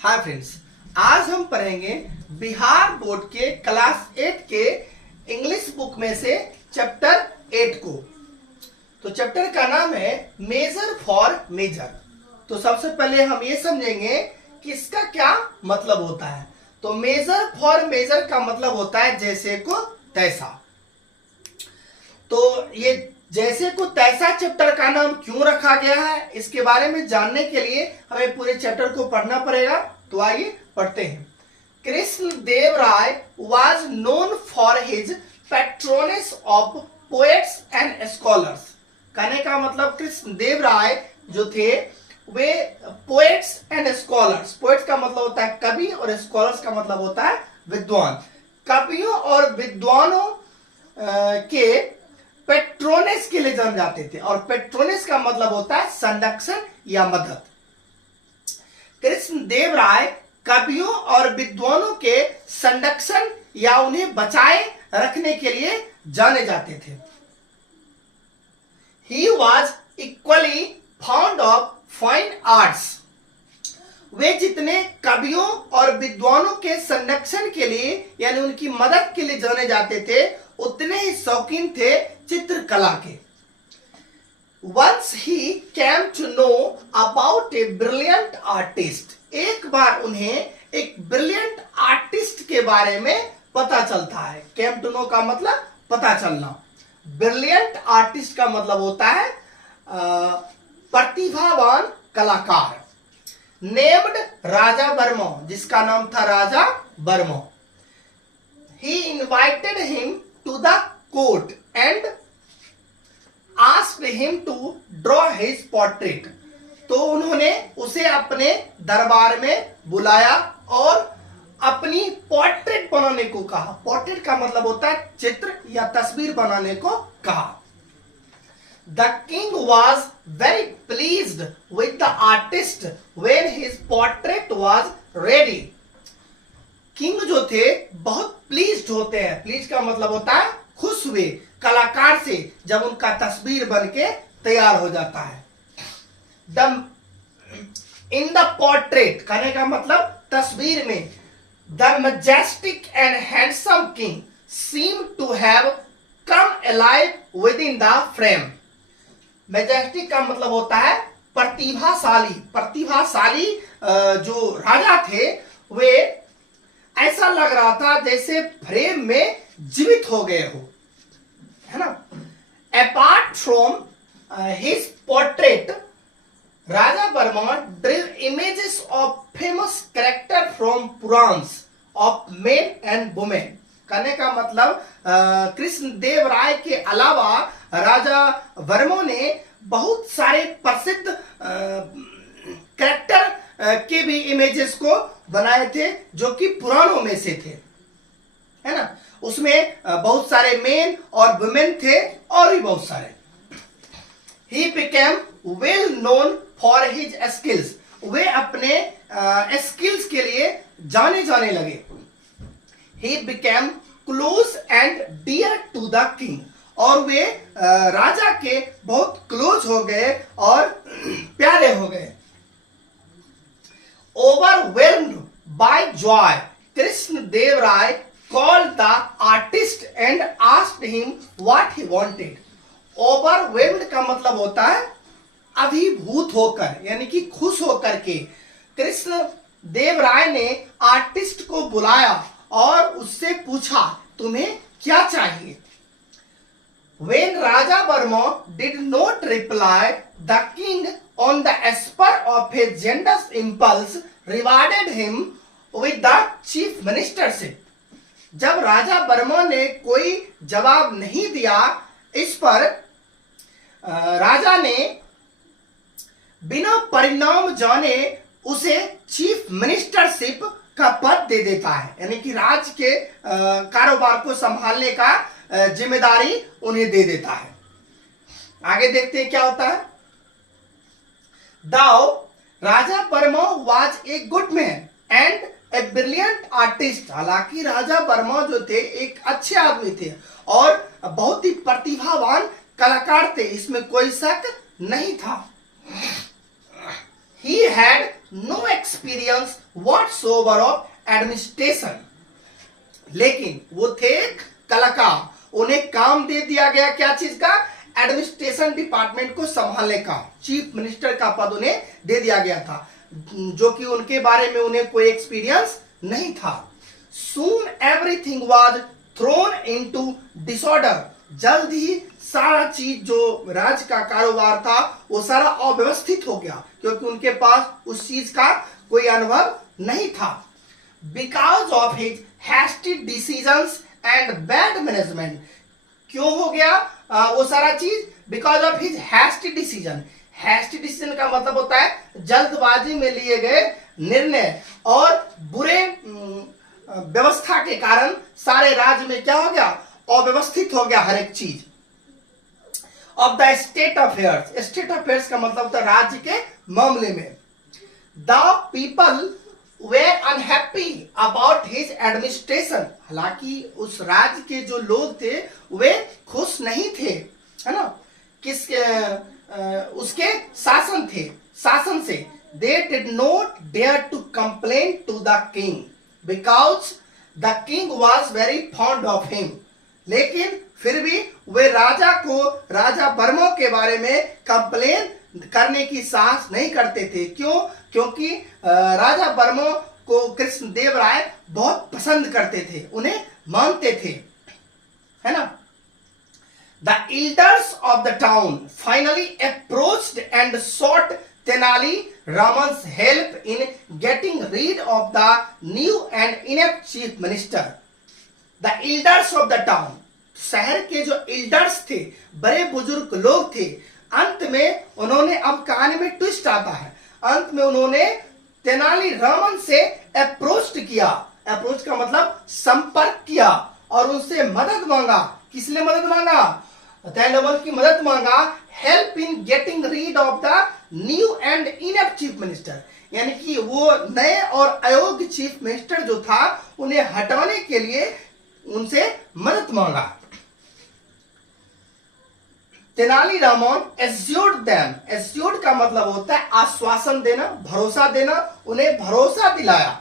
Hi friends, आज हम पढ़ेंगे बिहार बोर्ड के क्लास 8 के इंग्लिश बुक में से चैप्टर 8 को। तो चैप्टर का नाम है मेजर फॉर मेजर। तो सबसे पहले हम ये समझेंगे कि इसका क्या मतलब होता है। तो मेजर फॉर मेजर का मतलब होता है जैसे को तैसा। तो ये जैसे को तैसा चैप्टर का नाम क्यों रखा गया है, इसके बारे में जानने के लिए हमें पूरे चैप्टर को पढ़ना पड़ेगा। तो आइए पढ़ते हैं। Krishna Deva Raya was known for his patroness of poets and scholars. कहने का मतलब कृष्ण देव राय जो थे वे पोएट्स एंड स्कॉलर्स, पोएट्स का मतलब होता है कवि और स्कॉलर्स का मतलब होता है विद्वान। कवियों और विद्वानों के पेट्रोनेस के लिए जाने जाते थे, और पेट्रोनेस का मतलब होता है संरक्षण या मदद। कृष्ण देव राय कवियों और विद्वानों के संरक्षण या उन्हें बचाए रखने के लिए जाने जाते थे। He was equally fond of fine arts. वे जितने कवियों और विद्वानों के संरक्षण के लिए यानी उनकी मदद के लिए जाने जाते थे, उतने ही शौकीन थे चित्रकला के। Once he came to know about a brilliant artist. एक बार उन्हें एक ब्रिलियंट आर्टिस्ट के बारे में पता चलता है। Came to know का मतलब पता चलना। ब्रिलियंट आर्टिस्ट का मतलब होता है प्रतिभावान कलाकार। नेम्ड राजा वर्मा, जिसका नाम था राजा Verma. He invited him to the court and asked him to draw his portrait. तो उन्होंने उसे अपने दरबार में बुलाया और अपनी पोर्ट्रेट बनाने को कहा। पोर्ट्रेट का मतलब होता है चित्र या तस्वीर बनाने को कहा। The king was very pleased with the artist when his portrait was ready. King जो थे बहुत प्लीज्ड होते हैं। प्लीज का मतलब होता है खुश हुए कलाकार से जब उनका तस्वीर बनके तैयार हो जाता है। इन द पोर्ट्रेट कहने का मतलब तस्वीर में the majestic and handsome king seem to have come alive within the frame. Majestic का मतलब होता है प्रतिभाशाली। प्रतिभाशाली जो राजा थे वे ऐसा लग रहा था जैसे फ्रेम में जीवित हो गए हो, है ना। Apart from his portrait, Raja Varma drew images of famous character from Puranas of men and women. कहने का मतलब कृष्ण देव राय के अलावा राजा वर्मा ने बहुत सारे प्रसिद्ध कैरेक्टर के भी इमेजेस को बनाए थे जो कि पुराणों में से थे, है ना। उसमें बहुत सारे मेन और वुमेन थे और भी बहुत सारे। He became well known for his skills. वे अपने स्किल्स के लिए जाने जाने लगे। He became close and dear to the king. और वे राजा के बहुत क्लोज हो गए और प्यारे हो गए। Overwhelmed by joy, Krishna Dev Rai called the artist and asked him what he wanted. Overwhelmed का मतलब होता है अभिभूत होकर, यानी कि खुश होकर के। कृष्ण देव राय ने आर्टिस्ट को बुलाया और उससे पूछा तुम्हें क्या चाहिए। When Raja Verma did not reply, the king, on the spur of his generous impulse, rewarded him with the chief ministership. जब राजा वर्मा ने कोई जवाब नहीं दिया, इस पर राजा ने बिना परिणाम जाने उसे चीफ मिनिस्टरशिप का पद दे देता है, यानी कि राज्य के कारोबार को संभालने का जिम्मेदारी उन्हें दे देता है। आगे देखते हैं क्या होता है। दाओ Raja Varma was a good man and a brilliant artist. हालांकि राजा वर्मा जो थे एक अच्छे आदमी थे और बहुत ही प्रतिभावान कलाकार थे, इसमें कोई शक नहीं था। he had no experience whatsoever of administration. लेकिन वो थे कलाकार, उन्हें काम दे दिया गया क्या चीज का? एडमिनिस्ट्रेशन डिपार्टमेंट को संभालने का, चीफ मिनिस्टर का पद उन्हें दे दिया गया था, जो कि उनके बारे में उन्हें कोई एक्सपीरियंस नहीं था. Soon everything was thrown into disorder. जल्द ही सारा चीज जो राज्य का कारोबार था वो सारा अव्यवस्थित हो गया, क्योंकि उनके पास उस चीज का कोई अनुभव नहीं था. Because of his hasty decisions and bad management. क्यों हो गया वो सारा चीज? Because of his hasty decision. Hasty decision का मतलब होता है जल्दबाजी में लिए गए निर्णय, और बुरे व्यवस्था के कारण सारे राज्य में क्या हो गया? अव्यवस्थित हो गया हर एक चीज. Of the state affairs. State affairs का मतलब होता है राज्य के मामले में. The people were unhappy about his administration. हालांकि उस राज्य के जो लोग थे वे खुश नहीं थे, है ना, उसके शासन से. They did not dare to complain to the king because the king was very fond of him. लेकिन फिर भी वे राजा बर्मा के बारे में कंप्लेन करने की साहस नहीं करते थे. क्यों? क्योंकि राजा बर्मा को कृष्णदेव राय बहुत पसंद करते थे, उन्हें मानते थे, है ना. The elders of the town finally approached and sought Tenali Raman's help in getting rid of the new and inept chief minister. The elders of the town, शहर के जो elders थे, बड़े बुजुर्ग लोग थे, अंत में उन्होंने, अब कहानी में ट्विस्ट आता है, अंत में उन्होंने तेनाली रामन से अप्रोच किया. अप्रोच का मतलब संपर्क किया और उनसे मदद मांगा. किसने मदद मांगा? तेनाली की मदद मांगा. Help in getting read of the new and inept chief minister, यानी कि वो नए और अयोग्य चीफ मिनिस्टर जो था उन्हें हटाने के लिए उनसे मदद मांगा. Tenali Raman assured them. Assured का मतलब होता है आश्वासन देना, भरोसा देना. उन्हें भरोसा दिलाया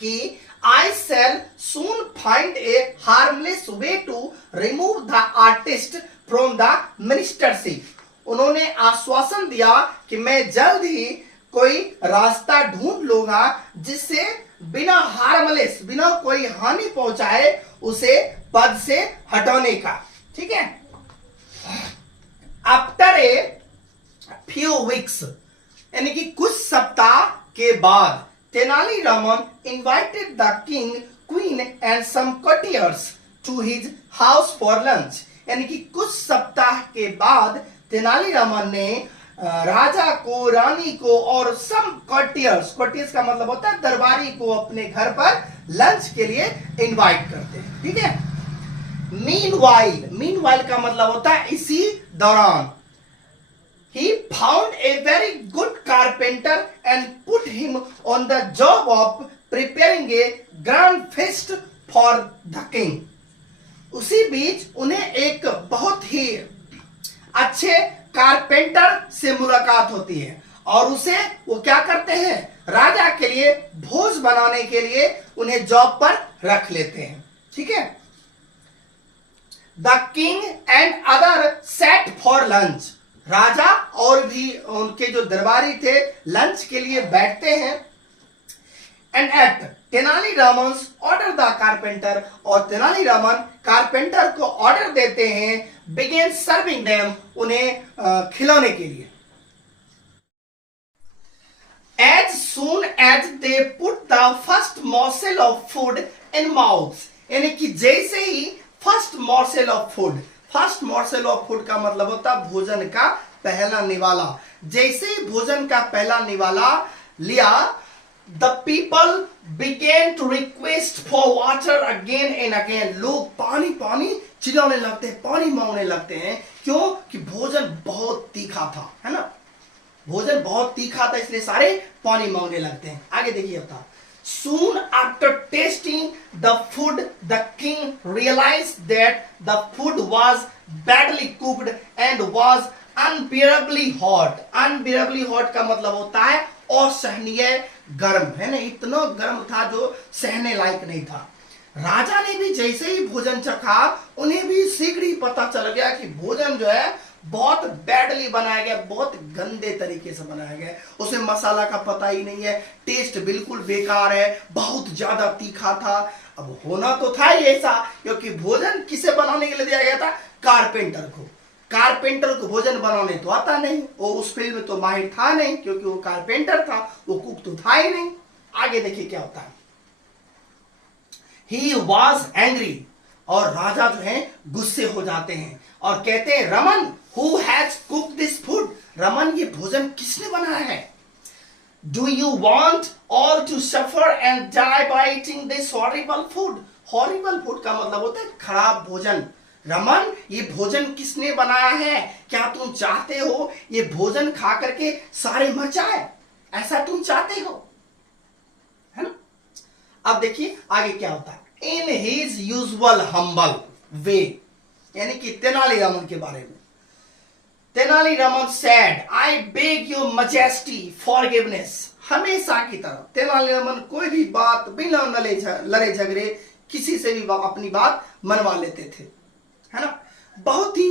कि I shall soon find a harmless way to remove the artist from the ministership. उन्होंने आश्वासन दिया कि मैं जल्द ही कोई रास्ता ढूंढ लूंगा जिससे बिना हार्मलेस, बिना कोई हानि पहुंचाए उसे पद से हटाने का. ठीक है. आफ्टर ए फ्यू वीक्स, यानी कि कुछ सप्ताह के बाद, Tenali Raman invited the king, queen and some courtiers to his house for lunch. यानी कि कुछ सप्ताह के बाद तेनाली रामन ने राजा को, रानी को और सम courtiers का मतलब होता है दरबारी को अपने घर पर लंच के लिए इनवाइट करते हैं. ठीक है. मीनवाइल का मतलब होता है इसी दौरान. He found a very good carpenter and put him on the job of preparing a grand feast for the king. उसी बीच उन्हें एक बहुत ही अच्छे कारपेंटर से मुलाकात होती है और उसे वो क्या करते हैं? राजा के लिए भोज बनाने के लिए उन्हें जॉब पर रख लेते हैं. ठीक है. The king and other sat for lunch. राजा और भी उनके जो दरबारी थे लंच के लिए बैठते हैं. And at Tenali Raman order the carpenter, और तेनाली रामन कारपेंटर को ऑर्डर देते हैं बिगेन सर्विंग देम, उन्हें खिलाने के लिए. As soon as they put the first morsel of food in mouth, यानी कि जैसे ही first morsel of food, first morsel of food का मतलब होता है भोजन का पहला निवाला. जैसे ही भोजन का पहला निवाला लिया, the people began to request for water again and again. लोग पानी पानी चिल्लाने लगते हैं, पानी मांगने लगते हैं. क्यों? कि भोजन बहुत तीखा था, है ना. भोजन बहुत तीखा था इसलिए सारे पानी मांगने लगते हैं. आगे देखिए. अब Soon after tasting the food, the king realized that the food was badly cooked and was unbearably hot. Unbearably hot का मतलब होता है असहनीय गर्म, है ना, इतना गर्म था जो सहने लायक नहीं था। राजा ने भी जैसे ही भोजन चखा, उन्हें भी शीघ्र ही पता चल गया कि भोजन जो है बहुत बैडली बनाया गया, बहुत गंदे तरीके से बनाया गया। उसमें मसाला का पता ही नहीं है, टेस्ट बिल्कुल बेकार है, बहुत ज्यादा तीखा था। अब होना तो था ही ऐसा, क्योंकि भोजन किसे बनाने के लिए दिया गया था? कारपेंटर को। कारपेंटर को भोजन बनाने तो आता नहीं, वो उस फील्ड में तो माहिर था नहीं, क्योंकि वो कारपेंटर था, वो कुक तो था ही नहीं। आगे देखिए क्या होता है। He was angry, और राजा जो है गुस्से हो जाते हैं और कहते हैं, Raman, who has cooked this food? Raman, ये भोजन किसने बनाया है? Do you want all to suffer and die by eating this horrible food? Horrible food का मतलब होता है खराब भोजन। रमन, ये भोजन किसने बनाया है? क्या तुम चाहते हो ये भोजन खा करके सारे मर जाए? ऐसा तुम चाहते हो, है ना? अब देखिए आगे क्या होता है। इन हिज यूजुअल हम्बल वे, यानी कि तेनालीरामन के बारे में। Tenali Raman said, I beg you majesty forgiveness. हमेशा की तरह तेनालीरामन कोई भी बात बिना लड़े झगड़े किसी से भी अपनी बात मनवा लेते थे, है ना। बहुत ही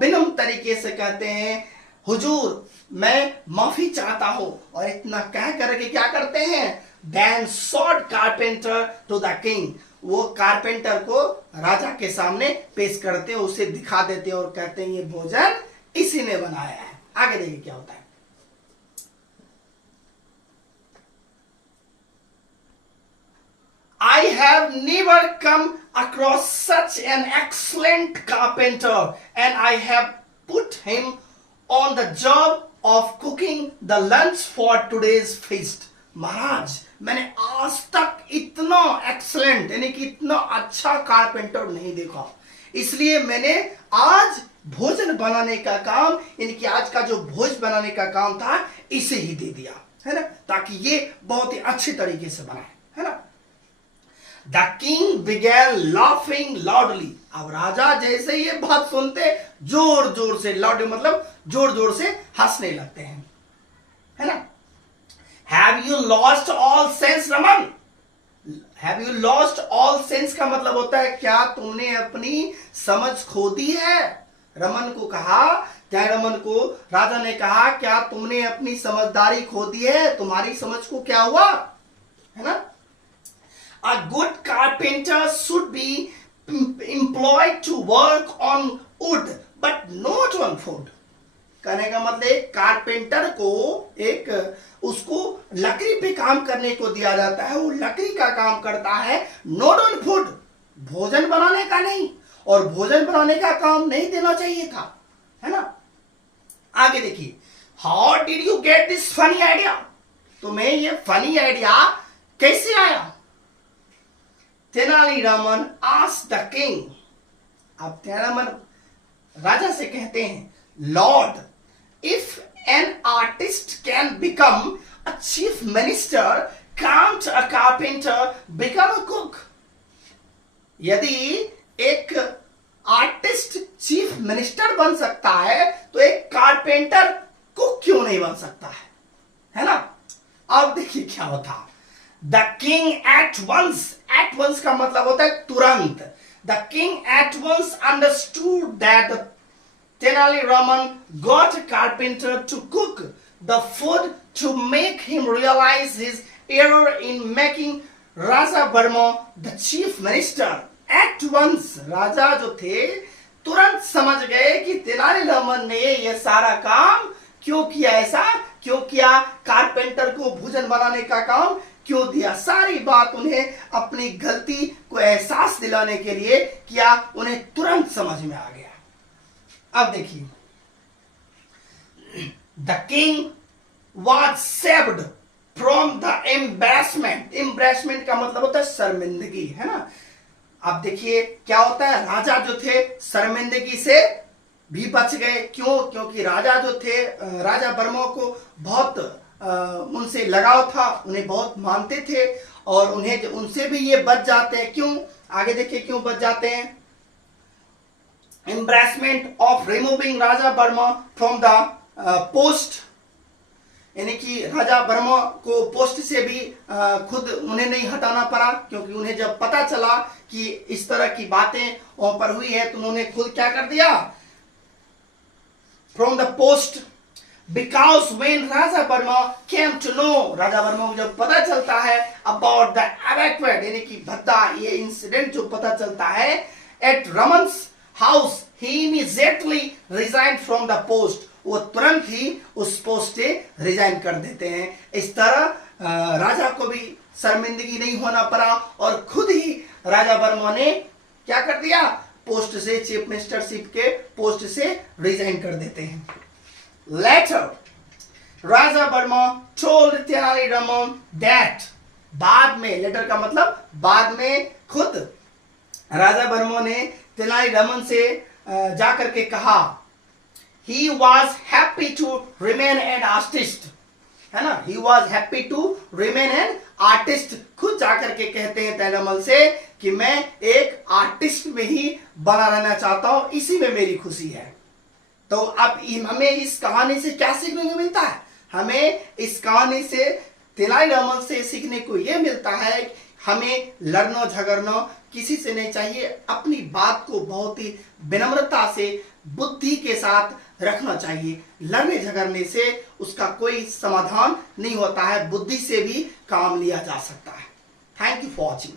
विनम्र तरीके से कहते हैं, हुजूर मैं माफी चाहता हूं, और इतना कह करके क्या करते हैं? Then showed carpenter to the king. वो कारपेंटर को राजा के सामने पेश करते हैं, उसे दिखा देते हैं और कहते हैं ये भोजन इसी ने बनाया है। आगे देखिए क्या होता है। I have never come across such an excellent carpenter, and I have put him on the job of cooking the lunch for today's feast. महाराज, मैंने आज तक इतना एक्सलेंट यानी कि इतना अच्छा कारपेंटर नहीं देखा, इसलिए मैंने आज भोजन बनाने का काम, यानी कि आज का जो भोज बनाने का काम था, इसे ही दे दिया, है ना, ताकि ये बहुत ही अच्छे तरीके से बनाए, है ना। The king began laughing loudly. अब राजा जैसे ये बात सुनते जोर जोर से, लाउडली मतलब जोर जोर से हंसने लगते हैं, है ना। Have you lost all sense, Raman? Have you lost all sense का मतलब होता है क्या तुमने अपनी समझ खो दी है? रमन को कहा, क्या रमन को राजा ने कहा, क्या तुमने अपनी समझदारी खो दी है? तुम्हारी समझ को क्या हुआ, है ना। A good carpenter should be employed to work on wood, but not on food. कहने का मतलब एक कारपेंटर को उसको लकड़ी पे काम करने को दिया जाता है, वो लकड़ी का काम करता है, नॉट ऑन फूड, भोजन बनाने का नहीं, और भोजन बनाने का काम नहीं देना चाहिए था, है ना। आगे देखिए, how did you get this funny idea? तुम्हें ये फनी आइडिया कैसे आया? Tenali Raman asked the king. अब तेनालीरामन राजा से कहते हैं, Lord, if an artist can become a chief minister, can't a carpenter become a cook? यदि एक आर्टिस्ट चीफ मिनिस्टर बन सकता है, तो एक कारपेंटर कुक क्यों नहीं बन सकता है ना। अब देखिए क्या होता। द किंग एट वंस का मतलब होता है तुरंत। The king at once understood that Tenali got a carpenter to cook the food to make him realize his error in making Raja Barma the chief minister. At once राजा जो थे तुरंत समझ गए कि तेनालीरामन ने ये सारा काम क्यों किया, ऐसा क्यों किया, कारपेंटर को भोजन बनाने का काम क्यों दिया। सारी बात उन्हें अपनी गलती को एहसास दिलाने के लिए किया, उन्हें तुरंत समझ में आ गया। अब देखिए, the king was saved from the embarrassment. Embarrassment का मतलब होता है शर्मिंदगी, है ना। अब देखिए क्या होता है, राजा जो थे शर्मिंदगी से भी बच गए। क्यों? क्योंकि राजा जो थे, राजा बर्मा को बहुत उनसे लगाव था, उन्हें बहुत मानते थे, और उन्हें उनसे भी ये बच जाते हैं। क्यों? आगे देखिए क्यों बच जाते हैं। Embarrassment of removing Raja Varma from the post, यानी कि राजा वर्मा को पोस्ट से भी खुद उन्हें नहीं हटाना पड़ा, क्योंकि उन्हें जब पता चला कि इस तरह की बातें वहां पर हुई है तो उन्होंने खुद क्या कर दिया, from the post. Because when Raja Varma came to know, Raja Varma को जब पता चलता है अबाउट द एवैक्यूएट, यानी कि भद्दा ये इंसिडेंट जो पता चलता है at Raman's house, he immediately resign from the post, वो तुरंत ही उस पोस्ट से रिजाइन कर देते हैं। इस तरह राजा को भी शर्मिंदगी नहीं होना पड़ा और खुद ही राजा वर्मा ने क्या कर दिया, पोस्ट से, चीफ मिनिस्टरशिप के पोस्ट से रिजाइन कर देते हैं। Later Raja Varma told Tenaliraman that, बाद में, लेटर का मतलब बाद में, खुद राजा वर्मा ने तेनालीरामन से जाकर के कहा, he was happy to remain an artist, है ना, he was happy to remain an artist, खुद जाकर के कहते हैं तेनालीरामन से कि मैं एक आर्टिस्ट में ही बना रहना चाहता हूं, इसी में मेरी खुशी है। तो अब हमें इस कहानी से क्या सीखने को मिलता है? हमें इस कहानी से, तेनालीरामन से सीखने को यह मिलता है कि हमें लड़ना झगड़ना किसी से नहीं चाहिए, अपनी बात को बहुत ही विनम्रता से, बुद्धि के साथ रखना चाहिए। लड़ने झगड़ने से उसका कोई समाधान नहीं होता है, बुद्धि से भी काम लिया जा सकता है। Thank you for watching.